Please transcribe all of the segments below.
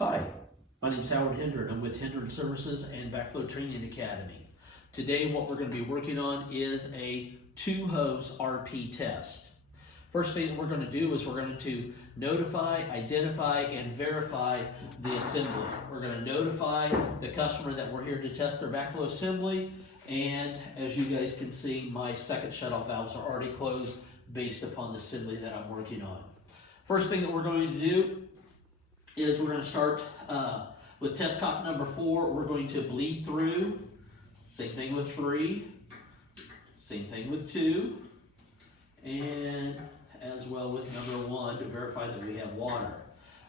Hi, my name is Howard Hendren. I'm with Hendren Services and Backflow Training Academy. Today what we're going to be working on is a 2-hose RP test. First thing we're going to do is we're going to notify, identify, and verify the assembly. We're going to notify the customer that we're here to test their backflow assembly, and as you guys can see, my second shutoff valves are already closed based upon the assembly that I'm working on. First thing that we're going to do is we're going to start with test cock number 4. We're going to bleed through. Same thing with 3. Same thing with 2. And as well with number 1 to verify that we have water.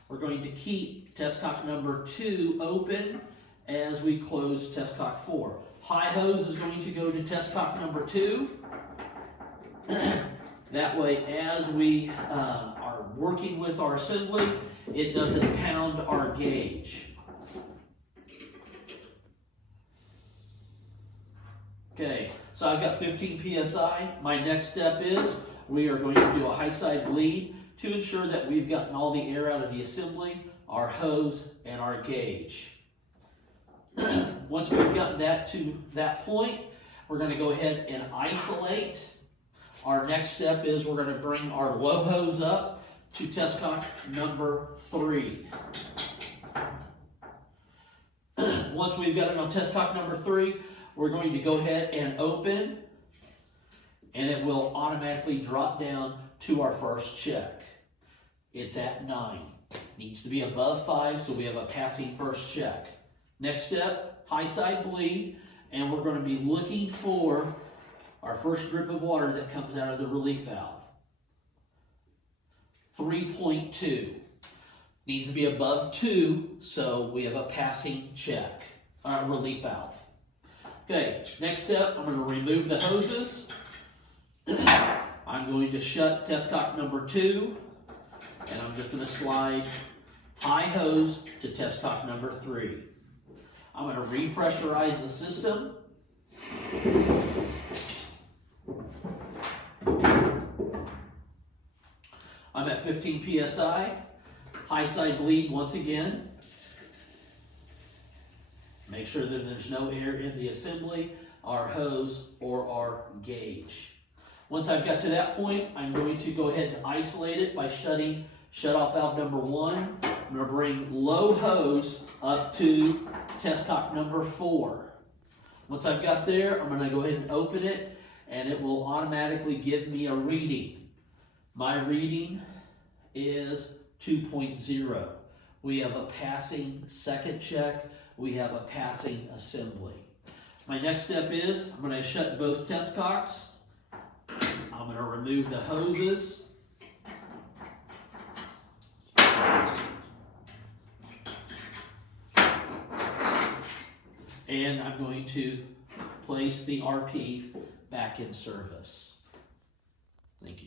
We're going to keep test cock number 2 open as we close test cock 4. High hose is going to go to test cock number 2. That way, as we are working with our assembly, it doesn't pound our gauge. Okay, so I've got 15 psi. My next step is we are going to do a high side bleed to ensure that we've gotten all the air out of the assembly, our hose, and our gauge. Once we've gotten that to that point, we're going to go ahead and isolate. Our next step is we're going to bring our low hose up to test cock number 3. Once we've got it on test cock number 3, we're going to go ahead and open, and it will automatically drop down to our first check. It's at 9. Needs to be above 5, so we have a passing first check. Next step, high side bleed, and we're going to be looking for our first drip of water that comes out of the relief valve. 3.2. Needs to be above 2, so we have a passing check. Relief valve. Okay, next step, I'm going to remove the hoses. I'm going to shut test cock number 2, and I'm just going to slide high hose to test cock number 3. I'm going to repressurize the system. I'm at 15 psi, high side bleed once again. Make sure that there's no air in the assembly, our hose, or our gauge. Once I've got to that point, I'm going to go ahead and isolate it by shutting shutoff valve number 1. I'm going to bring low hose up to test cock number 4. Once I've got there, I'm going to go ahead and open it, and it will automatically give me a reading. My reading is 2.0. We have a passing second check. We have a passing assembly. My next step is I'm going to shut both test cocks. I'm going to remove the hoses. And I'm going to place the RP back in service. Thank you.